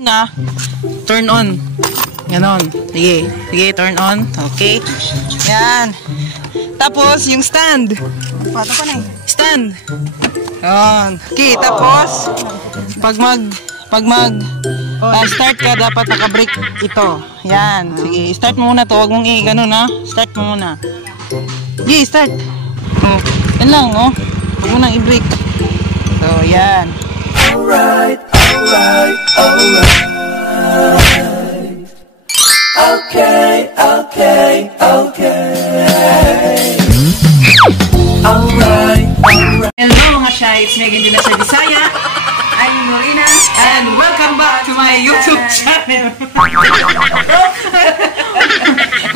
Na, turn on. Ganon. Sige. Sige, turn on. Okay. Yan. Tapos, yung stand. Stand. Yan. Okay, tapos, pag start ka, dapat naka-brake ito. Yan. Sige, start mo muna to. Huwag mong ganon ha. Start mo muna. Sige, start. Oh, yan lang, oh. Huwag mo nang i-brake. So, yan. Alright. Okay. Alright. Hello mga Shy, it's me again, Jonashay Bisaya. I'm Marina, and welcome back to my YouTube channel. Kung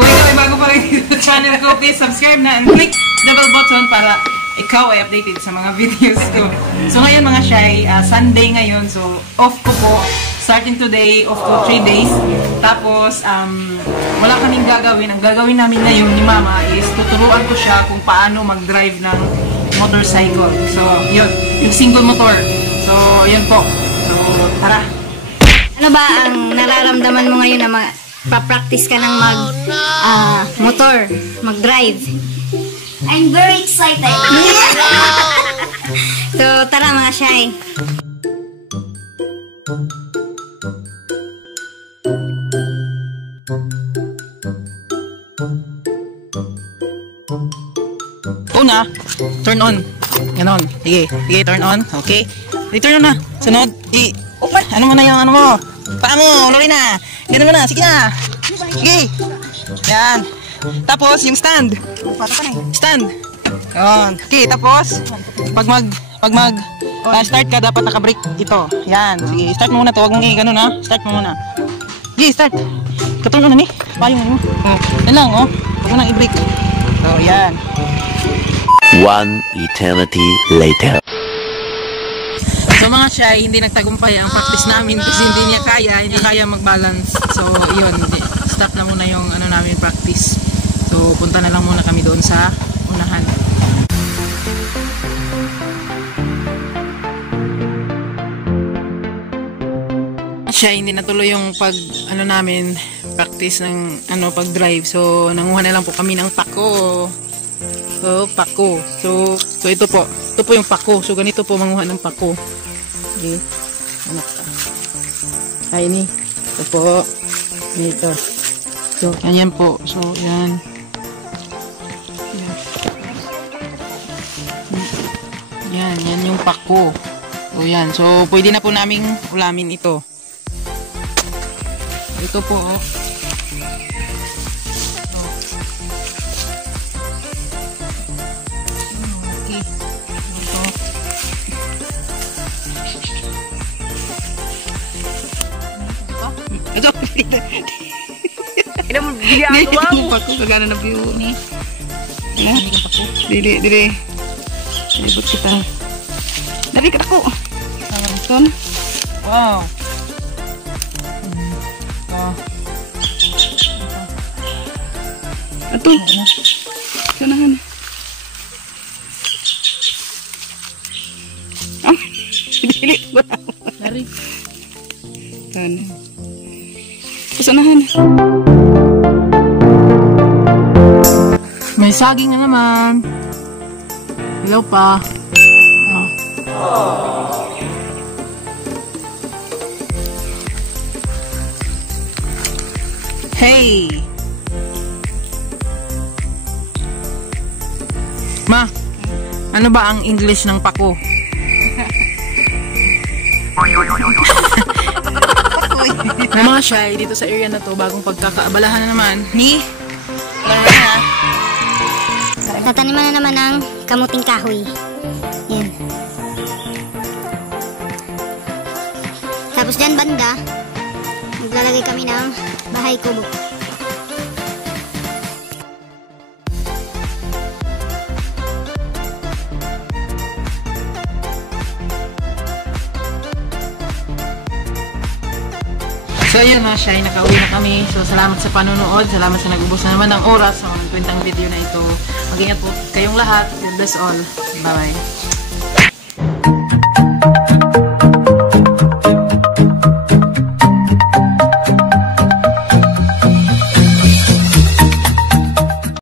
ikaw ay bago pa rin YouTube channel ko, please subscribe na and click the bell button para ikaw ay updated sa mga videos ko. So ngayon mga Shy, Sunday ngayon, so off ko po. Starting today, off ko 3 days. Tapos, wala kaming gagawin. Ang gagawin namin ngayon ni Mama is tuturuan ko siya kung paano mag-drive ng motorcycle. So, yun. Yung single motor. So, yun po. So, tara. Ano ba ang nararamdaman mo ngayon na pa-practice ka ng motor, mag-drive? I'm very excited. So, tara mga Shy. Una, turn on. Ganon. Sige. Sige, turn on. Okay. Turn on na. Sunod. Ano mo na yung ano mo? Paa mo. Lori na. Ganon mo na. Sige na. Sige. Yan. Tapos, yung stand. Stand. Yan. Okay, tapos, pag start ka, dapat naka-brake ito. Yan. Sige, start mo muna to. Huwag mong ganon ha. Start mo muna. Sige, start. Katurn on na ni. Payong mo. Yan lang, oh. Huwag mo nang i-brake. So, yan. One eternity later. So mga Shy, hindi nagtagumpay ang practice namin kasi hindi kaya mag-balance. So yun, stop na muna yung ano namin practice. So punta na lang muna kami doon sa unahan. Shy, hindi natuloy yung namin practice ng pag-drive. So nanguha na lang po kami ng Pako. So, Pako. So ito po. Ito po yung Pako. So, ganito po manguha ng Pako. Okay. Anak ka. Ay, ini. Ito po. Ito. So, ganyan po. So, yan. Yan yung Pako. So, yan. So, pwede na po naming ulamin ito. Ito po, oh. Ito, bili ako mo Pako, kagana na view ni. Dili. Libot kita. Dari ka ako. Ton. Wow. Ato. Sanahan. Dili. Dari. Ton. Sanahan. May saging na naman. Hello pa. Oh. Hey. Ma, ano ba ang English ng Pako? Mga Shy, dito sa area na to, bagong pagkakaabalahan na naman ni Larena. Tataniman na naman ng kamuting kahoy. Yan. Tapos dyan banda, maglalagay kami ng bahay kubo. So ayun mga Shy, nakauwi na kami. So salamat sa panonood, salamat sa nag-ubos na naman ng oras sa mga kwentang video na ito. Mag-ingat po kayong lahat. God bless all. Bye bye.